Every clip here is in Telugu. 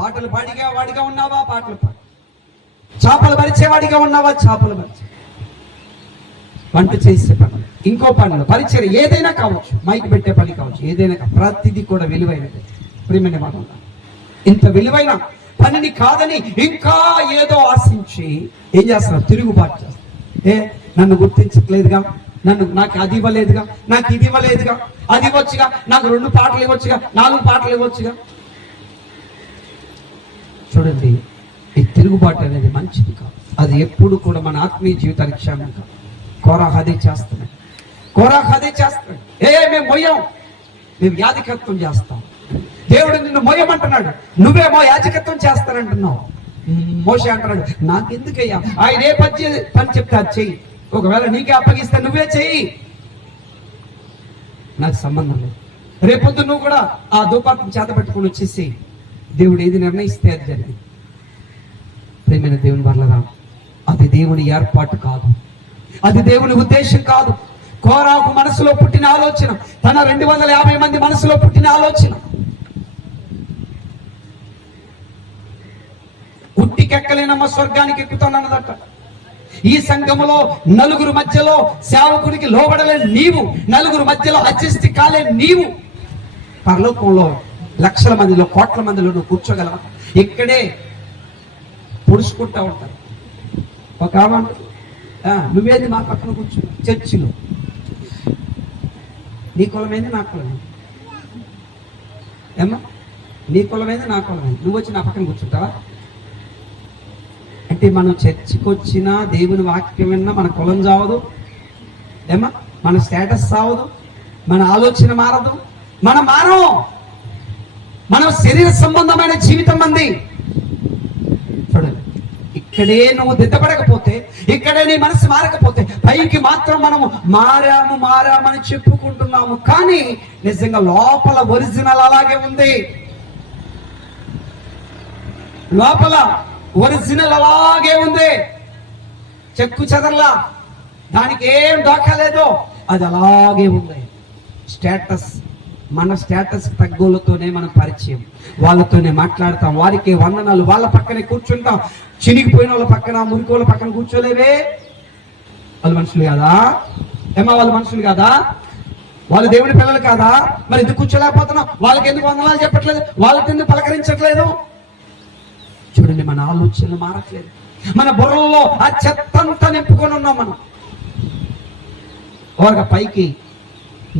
పాటలు పాడిగా ఉన్నావా? పాటలు పాడు. చేపలు పరిచేవాడిగా ఉన్నావా? చేపలు పరిచే. వంట చేసే పనులు, ఇంకో పనులు, పరిచయం ఏదైనా కావచ్చు, మైక్ పెట్టే పని కావచ్చు, ఏదైనా ప్రతిదీ కూడా విలువైనది. ప్రియమైన వారు, ఇంత విలువైన పనిని కాదని ఇంకా ఏదో ఆశించి ఏం చేస్తున్నారు? తిరుగుబాటు చేస్తారు. నన్ను గుర్తించట్లేదుగా, నాకు అది ఇవ్వలేదుగా, నాకు ఇది ఇవ్వలేదుగా, అది ఇవ్వచ్చుగా, నాకు 2 పాటలు ఇవ్వచ్చుగా, 4 పాటలు ఇవ్వచ్చుగా. చూడండి, ఈ తిరుగుబాటు అనేది మంచిది కాదు. అది ఎప్పుడు కూడా మన ఆత్మీయ జీవితానికి క్షేమం కాదు. కోరాహు అదే చేస్తున్నాడు. మేము మొయ్యం, మేము యాజకత్వం చేస్తాం. దేవుడు నిన్ను మొయ్యమంటున్నాడు, నువ్వేమో యాజకత్వం చేస్తానంటున్నావు. మోషే అంటున్నాడు, నాకెందుకయ్యా, ఆయన ఏ పని చెప్తే అది చెయ్యి, ఒకవేళ నీకే అప్పగిస్తే నువ్వే చెయ్యి, నాకు సంబంధం లేదు. రేపొద్దు నువ్వు కూడా ఆ ధూపార్తం చేత పెట్టుకుని వచ్చేసి దేవుడు ఏది నిర్ణయిస్తే అది జరిగింది. ప్రియమైన దేవుని వల్లరా, అది దేవుని ఏర్పాటు కాదు, అది దేవుని ఉద్దేశం కాదు. కోరాహు మనసులో పుట్టిన ఆలోచన, తన 250 మంది మనసులో పుట్టిన ఆలోచన. ఉట్టికెక్కలేనమ్మ స్వర్గానికి ఎక్కుతానన్నదట. ఈ సంఘములో నలుగురు మధ్యలో సేవకుడికి లోబడలేని నీవు, నలుగురు మధ్యలో అడ్జస్ట్ కాలే నీవు, పరలోకంలో లక్షల మందిలో, కోట్ల మందిలో నువ్వు కూర్చోగలవా? ఇక్కడే పొడుచుకుంటా ఉంటారు. ఒక నువ్వేది మా పక్కన కూర్చో, చర్చిలో నీ కులమైంది నా కులమైంది, ఏమ్మా నీ కులమైంది నా కులమైంది, నువ్వు వచ్చి నా పక్కన కూర్చుంటావా? అంటే మనం చర్చికి వచ్చినా, దేవుని వాక్యం విన్నా మన కులం చావదు, ఏమా మన స్టేటస్ సావదు, మన ఆలోచన మారదు, మనం మారం. మనం శరీర సంబంధమైన జీవితం మంది. చూడండి, ఇక్కడే నువ్వు దిద్దపడకపోతే, ఇక్కడే నీ మనసు మారకపోతే, పైకి మాత్రం మనము మారామని చెప్పుకుంటున్నాము, కానీ నిజంగా లోపల ఒరిజినల్ అలాగే ఉంది. లోపల ఒరిజినల్ అలాగే ఉంది, చెక్కు చెదర్లా, దానికి ఏం దోకలేదు, అది అలాగే ఉంది. స్టేటస్, మన స్టేటస్ తగ్గోళ్ళతోనే మనం పరిచయం, వాళ్ళతోనే మాట్లాడతాం, వారికి వందనాలు, వాళ్ళ పక్కనే కూర్చుంటాం. చినిగిపోయిన వాళ్ళ పక్కన, మురికి వాళ్ళ పక్కన కూర్చోలేవే. వాళ్ళు మనుషులు కాదా? ఏమా వాళ్ళు మనుషులు కాదా? వాళ్ళు దేవుని పిల్లలు కాదా? మరి ఎందుకు కూర్చోలేకపోతున్నాం? వాళ్ళకి ఎందుకు వందనాలు చెప్పట్లేదు? వాళ్ళకి ఎందుకు పలకరించట్లేదు? చూడండి, మన ఆలోచనలు మారట్లేదు. మన బుర్రల్లో ఆ చెత్తంతా నింపుకొని ఉన్నాం మనం. ఒక పైకి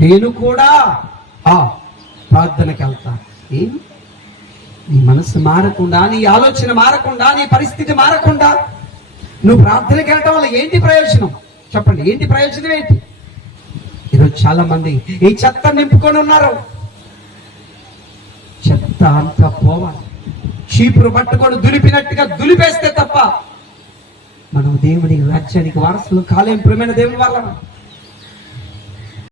నేను కూడా ప్రార్థనకి వెళ్తా. ఏం నీ మనసు మారకుండా, నీ ఆలోచన మారకుండా, నీ పరిస్థితి మారకుండా నువ్వు ప్రార్థనకి వెళ్ళటం వల్ల ఏంటి ప్రయోజనం? చెప్పండి, ఏంటి ప్రయోజనం? ఏంటి? ఈరోజు చాలా మంది ఈ చెత్త నింపుకొని ఉన్నారు. చెత్త అంతా పోవాలి. చీపురు పట్టుకొని దులిపినట్టుగా దులిపేస్తే తప్ప మనం దేవుని రాజ్యానికి వారసులు కాలేం. ప్రియమైన దేవుని వల్ల